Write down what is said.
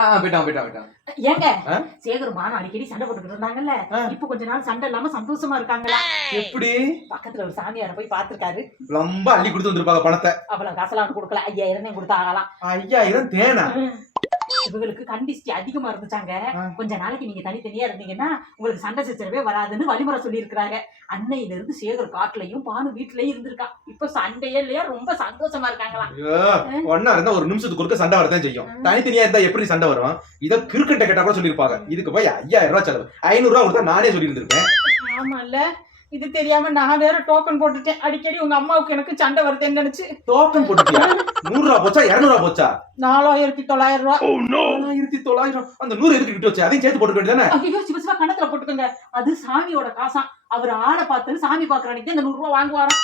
போயிட்டான். ஏங்க சேகர் மானம் அடிக்கடி சண்டை போட்டுக்கிட்டு இருந்தாங்கல்ல, இப்ப கொஞ்ச நாள் சண்டை இல்லாம சந்தோஷமா இருக்காங்களா? எப்படி? பக்கத்துல ஒரு சாமியார போய் பாத்துருக்காரு. ரொம்ப அள்ளி கொடுத்து வந்திருப்பாங்க பணத்தை. அவ்வளவு காசெல்லாம் கொடுக்கல, 5000 கொடுத்தாங்களாம். 5000 தேனா? இவங்களுக்கு கண்டிஸ்டி அதிகமா இருந்துச்சாங்க. கொஞ்ச நாளைக்கு நீங்க தனித்தனியா இருந்தீங்கன்னா உங்களுக்கு சண்டை சச்சரவே வராதுன்னு வழிமுறை சொல்லி இருக்கிறாங்க. அன்னையில இருந்து சேகர் காட்டுலயும் பானு வீட்டுலயும் இருந்திருக்கான். இப்ப சண்டையே இல்லையா, ரொம்ப சந்தோஷமா இருக்காங்களாம். ஒன்னா இருந்தா ஒரு நிமிஷத்துக்கு ஒருக்க சண்டை வரதான் செய்யும். தனித்தனியா இருந்தா எப்படி சண்டை வரும்? இத கிறுக்கட்ட கேட்டா கூட சொல்லிருப்பாங்க. இதுக்கு போய் 5000 ரூபாய் செலவு, 500 ரூபாய் கொடுத்தா நானே சொல்லி இருந்திருப்பேன். ஆமால, இது தெரியாம நான் வேற டோக்கன் போட்டுட்டேன். அடிக்கடி உங்க அம்மாவுக்கு எனக்கு சண்டை வருதுன்னு நினைச்சு. டோக்கன் போட்டுட்டியா? 100 ரூபாய் போச்சா 200 ரூபாய் போச்சா? 4900 ரூபாய். 4900. அந்த 100 எதுக்கு கிட்ட வச்சு அதையும் சேர்த்து போட்டுக்க வேண்டியதானே? ஐயோ, சிவசிவா கணத்துல போட்டுக்கோங்க. அது சாமியோட காசாம். அவர் ஆளை பார்த்து சாமி பாக்குற அன்னைக்கு இந்த 100 ரூபாய் வாங்குவாராம்.